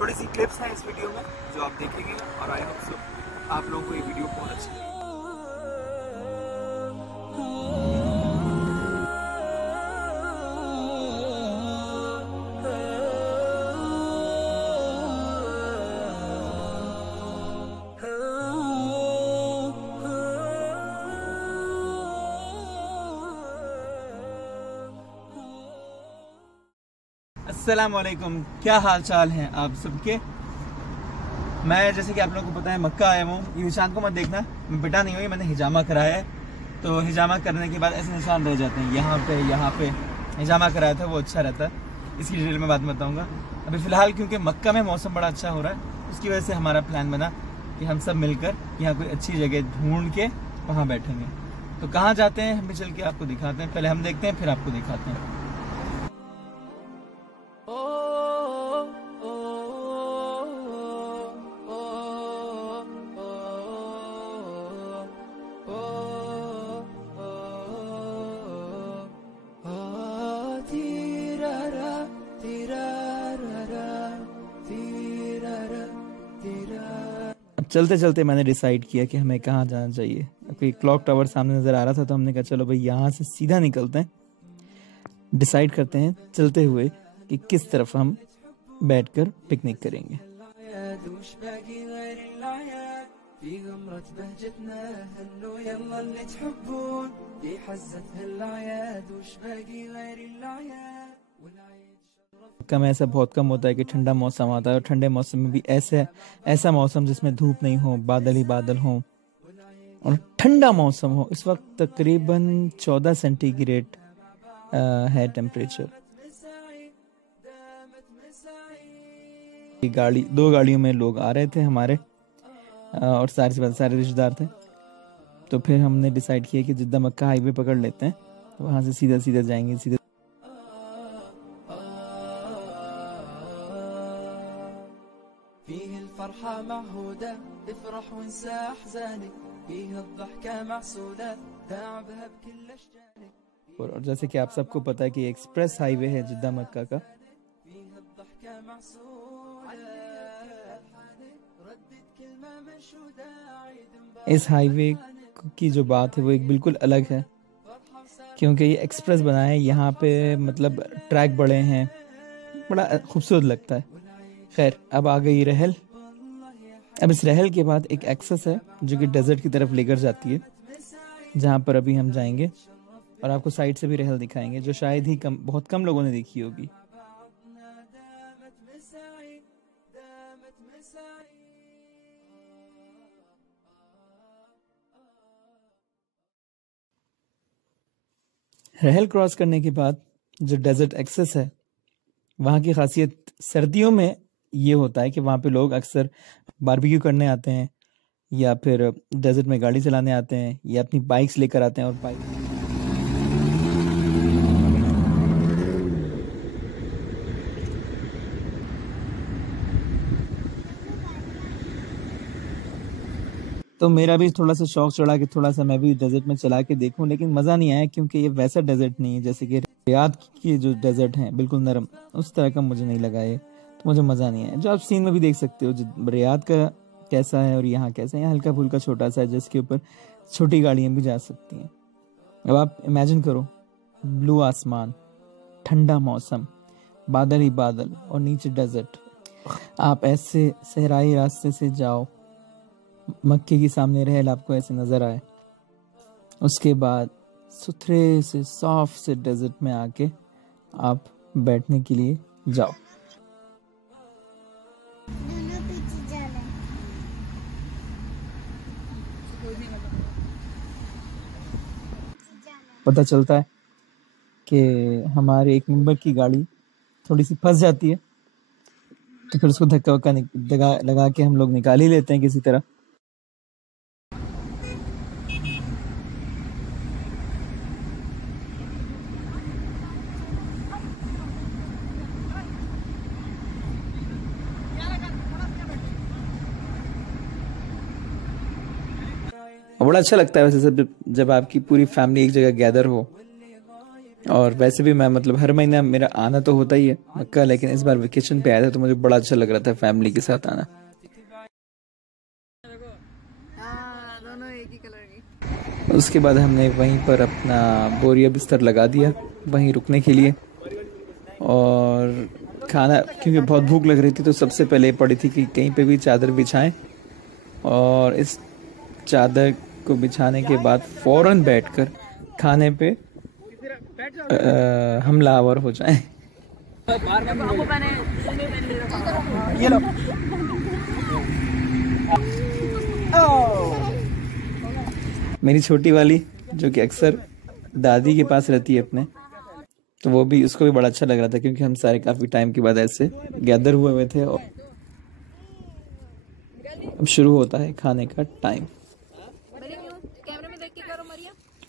थोड़ी सी क्लिप्स हैं इस वीडियो में जो आप देखेंगे और आई होप सो आप लोगों को ये वीडियो बहुत अच्छी लगेगी। अस्सलाम वालेकुम, क्या हाल चाल हैं आप सबके। मैं जैसे कि आप लोगों को पता है मक्का आया हूँ। ये निशान को मत देखना, मैं बेटा नहीं हुई, मैंने हिजामा कराया है। तो हिजामा करने के बाद ऐसे निशान रह जाते हैं यहाँ पे हिजामा कराया था, वो अच्छा रहता है। इसकी डिटेल में बात बताऊँगा। अभी फ़िलहाल क्योंकि मक्का में मौसम बड़ा अच्छा हो रहा है, उसकी वजह से हमारा प्लान बना कि हम सब मिलकर यहाँ कोई अच्छी जगह ढूंढ के वहाँ बैठेंगे। तो कहाँ जाते हैं हम भी चल के आपको दिखाते हैं। पहले हम देखते हैं फिर आपको दिखाते हैं। चलते चलते मैंने डिसाइड किया कि हमें कहाँ जाना चाहिए। कोई क्लॉक टावर सामने नजर आ रहा था तो हमने कहा चलो भाई यहाँ से सीधा निकलते हैं, डिसाइड करते हैं चलते हुए कि किस तरफ हम बैठकर पिकनिक करेंगे। कम ऐसा बहुत कम होता है कि ठंडा मौसम आता है, और ठंडे मौसम में भी ऐसा मौसम जिसमें धूप नहीं हो, बादल ही बादल हो और ठंडा मौसम हो। इस वक्त तकरीबन 14 सेंटीग्रेड है टेम्परेचर। दो गाड़ियों में लोग आ रहे थे हमारे, और सारे रिश्तेदार थे। तो फिर हमने डिसाइड किया कि जिद्दा मक्का हाईवे पकड़ लेते हैं, तो वहां से सीधा सीधा जाएंगे। सीधा और जैसे कि आप सबको पता है कि एक्सप्रेस हाईवे है जिद्दा मक्का का। इस हाईवे की जो बात है वो एक बिल्कुल अलग है, क्योंकि ये एक्सप्रेस बना है। यहाँ पे मतलब ट्रैक बड़े हैं, बड़ा खूबसूरत लगता है। खैर, अब आ गई रहल। अब इस रहल के बाद एक एक्सेस है जो कि डेजर्ट की तरफ लेकर जाती है, जहाँ पर अभी हम जाएंगे और आपको साइड से भी रहल दिखाएंगे, जो शायद ही बहुत कम लोगों ने देखी होगी। रहल क्रॉस करने के बाद जो डेजर्ट एक्सेस है, वहाँ की खासियत सर्दियों में ये होता है कि वहाँ पे लोग अक्सर बारबेक्यू करने आते हैं, या फिर डेजर्ट में गाड़ी चलाने आते हैं, या अपनी बाइक्स लेकर आते हैं। और बाइक तो मेरा भी थोड़ा सा शौक चढ़ा कि थोड़ा सा मैं भी डेजर्ट में चला के देखूं, लेकिन मज़ा नहीं आया, क्योंकि ये वैसा डेजर्ट नहीं है जैसे कि रियाद की जो डेजर्ट है, बिल्कुल नरम, उस तरह का मुझे नहीं लगा ये। तो मुझे मज़ा नहीं आया। जो आप सीन में भी देख सकते हो, जो रियाद का कैसा है और यहाँ कैसा है। यहाँ हल्का फुल्का छोटा सा है जिसके ऊपर छोटी गाड़ियाँ भी जा सकती हैं। अब आप इमेजिन करो, ब्लू आसमान, ठंडा मौसम, बादल ही बादल और नीचे डेजर्ट। आप ऐसे सहराई रास्ते से जाओ, मक्के के सामने रहल आपको ऐसे नजर आए, उसके बाद सुथरे से सॉफ्ट से डेजर्ट में आके आप बैठने के लिए जाओ। पता चलता है कि हमारे एक मेंबर की गाड़ी थोड़ी सी फंस जाती है, तो फिर उसको धक्का वक्का लगा के हम लोग निकाल ही लेते हैं किसी तरह। बड़ा अच्छा लगता है वैसे सब, जब आपकी पूरी फैमिली एक जगह गैदर हो और वैसे भी मैं मतलब हर महीना मेरा आना तो होता ही है मक्का, लेकिन इस बार वेकेशन पे आया था तो मुझे बड़ा अच्छा लग रहा था फैमिली के साथ आना। दोनों एक ही कलर की। उसके बाद हमने वहीं पर अपना बोरिया बिस्तर लगा दिया वहीं रुकने के लिए, और खाना क्योंकि बहुत भूख लग रही थी तो सबसे पहले पड़ी थी कि कहीं पे भी चादर बिछाएं, और इस चादर को बिछाने के बाद फौरन बैठकर खाने पे हमलावर हो जाएं। ये लो। मेरी छोटी वाली जो कि अक्सर दादी के पास रहती है अपने, तो वो भी, उसको भी बड़ा अच्छा लग रहा था क्योंकि हम सारे काफी टाइम के बाद ऐसे गैदर हुए थे। और अब शुरू होता है खाने का टाइम।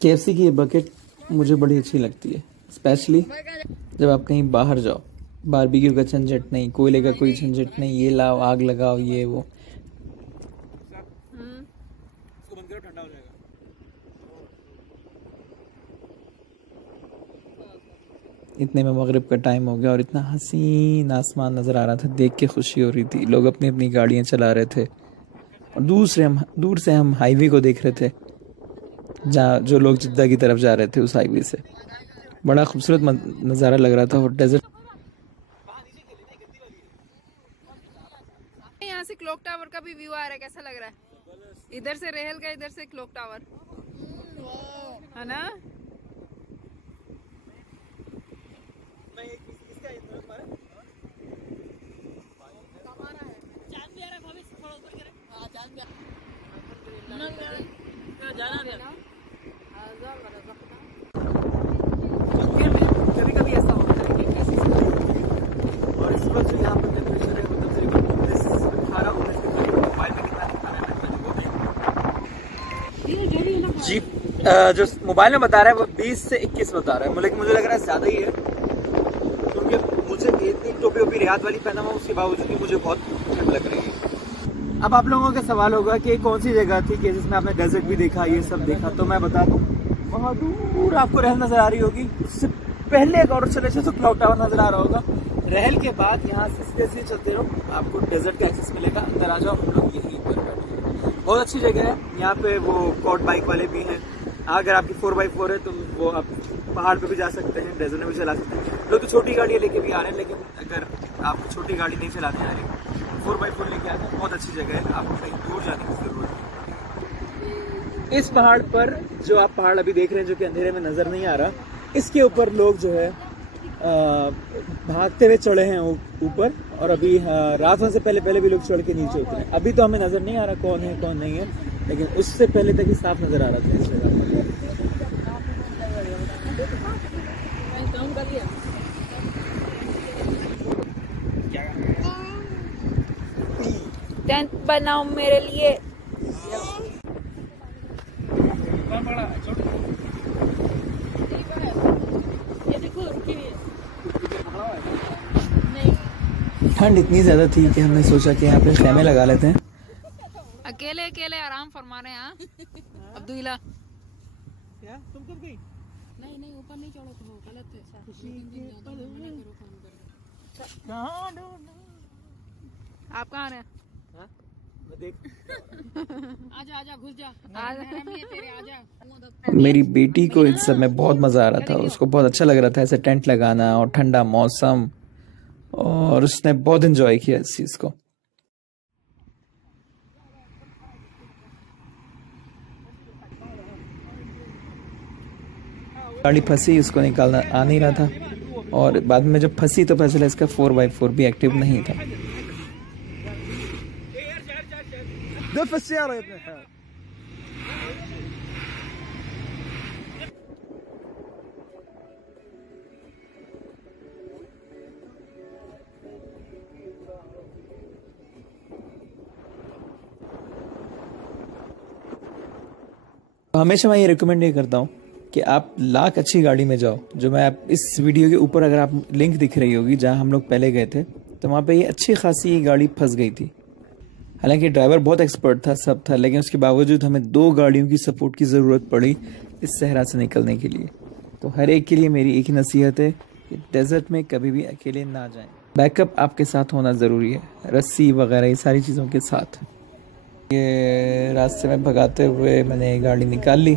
KFC की ये बकेट मुझे बड़ी अच्छी लगती है, स्पेशली जब आप कहीं बाहर जाओ। बारबेक्यू का झंझट नहीं, कोयले का कोई झंझट नहीं, ये लाओ आग लगाओ ये वो। इतने में मगरिब का टाइम हो गया और इतना हसीन आसमान नज़र आ रहा था, देख के खुशी हो रही थी। लोग अपनी अपनी गाड़ियाँ चला रहे थे और दूर से हम हाईवे को देख रहे थे, जहाँ जो लोग जिद्दा की तरफ जा रहे थे उस हाईवे से। बड़ा खूबसूरत नज़ारा लग रहा था। और डेजर्ट, यहाँ से क्लॉक टावर का भी व्यू आ रहा है, कैसा लग रहा है? इधर से रेहल का, इधर से क्लॉक टावर है ना। कभी कभी ऐसा होता है कि किसी से और इस वक्त जो यहाँ पर टेम्परेचर है मतलब तकरीबन 19-18 मोबाइल में कितना दिखा रहा है जी, जो मोबाइल में बता रहा है वो 20 से 21 बता रहा है, लेकिन मुझे लग रहा है ज़्यादा ही है क्योंकि मुझे इतनी टोपी ओपी रियाद वाली पहना हुआ, उसके बावजूद भी मुझे बहुत ठंड लग रही है। अब आप लोगों का सवाल होगा कि कौन सी जगह थी कि जिसमें आपने डेजर्ट भी देखा, ये सब देखा, तो मैं बता दूं, वहाँ दूर आपको रहल नज़र आ रही होगी, उससे पहले एक और चले तो क्लाउड टावर नज़र आ रहा होगा। रहल के बाद यहाँ से सीधे चलते रहो, आपको डेजर्ट का एक्सेस मिलेगा, अंदर आ जाओ, हम लोग यहीं पर बैठे। बहुत अच्छी जगह है, यहाँ पे वो कॉट बाइक वाले भी हैं। अगर आपकी 4x4 है तो वो आप पहाड़ पे भी जा सकते हैं, डेजर्ट में भी चला सकते हैं। लोग तो छोटी गाड़ियाँ लेके भी आ रहे हैं, लेकिन अगर आपको छोटी गाड़ी नहीं चलाने आ रही, 4x4 लेके आते हैं। बहुत अच्छी जगह है, आपको कहीं दूर जाने की जरूरत नहीं। इस पहाड़ पर जो आप पहाड़ अभी देख रहे हैं, जो कि अंधेरे में नजर नहीं आ रहा, इसके ऊपर लोग जो है भागते हुए चढ़े हैं ऊपर, और अभी रात होने से पहले भी लोग चढ़ के नीचे उतरे। अभी तो हमें नजर नहीं आ रहा कौन है कौन नहीं है, लेकिन उससे पहले तक ही साफ नजर आ रहा था इस जगह पर। टेंट बनाओ मेरे लिए। ठंड इतनी ज्यादा थी कि हमने सोचा कि यहाँ पे खेमे लगा लेते हैं। अकेले अकेले आराम फरमा रहे हैं अब्दुल्ला। क्या तुम कब गई? नहीं ऊपर नहीं चढ़ो, तो गलत है। आप कहाँ रहे? आजा घुस जा। मेरी बेटी को इस सब में बहुत मजा आ रहा था, उसको बहुत अच्छा लग रहा था ऐसे टेंट लगाना और ठंडा मौसम, और उसने बहुत एंजॉय किया इस चीज को। गाड़ी फंसी, उसको निकालना आ नहीं रहा था, और बाद में जब फंसी तो पता चला इसका 4x4 भी एक्टिव नहीं था। हमेशा मैं ये रिकमेंड नहीं करता हूँ कि आप लाख अच्छी गाड़ी में जाओ। जो मैं आप इस वीडियो के ऊपर अगर आप लिंक दिख रही होगी जहाँ हम लोग पहले गए थे, तो वहाँ पे ये अच्छी खासी गाड़ी फंस गई थी। हालांकि ड्राइवर बहुत एक्सपर्ट था, सब था, लेकिन उसके बावजूद हमें 2 गाड़ियों की सपोर्ट की ज़रूरत पड़ी इस सहरा से निकलने के लिए। तो हर एक के लिए मेरी एक ही नसीहत है कि डेजर्ट में कभी भी अकेले ना जाएं। बैकअप आपके साथ होना ज़रूरी है, रस्सी वगैरह ये सारी चीज़ों के साथ। ये रास्ते में भगाते हुए मैंने गाड़ी निकाल ली।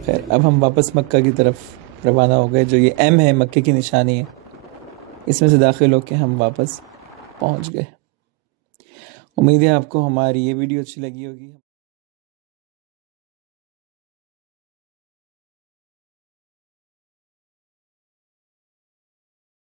खैर अब हम वापस मक्का की तरफ रवाना हो गए। जो ये एम है मक्के की निशानी है, इसमें से दाखिल होकर हम वापस पहुंच गए। उम्मीद है आपको हमारी ये वीडियो अच्छी लगी होगी।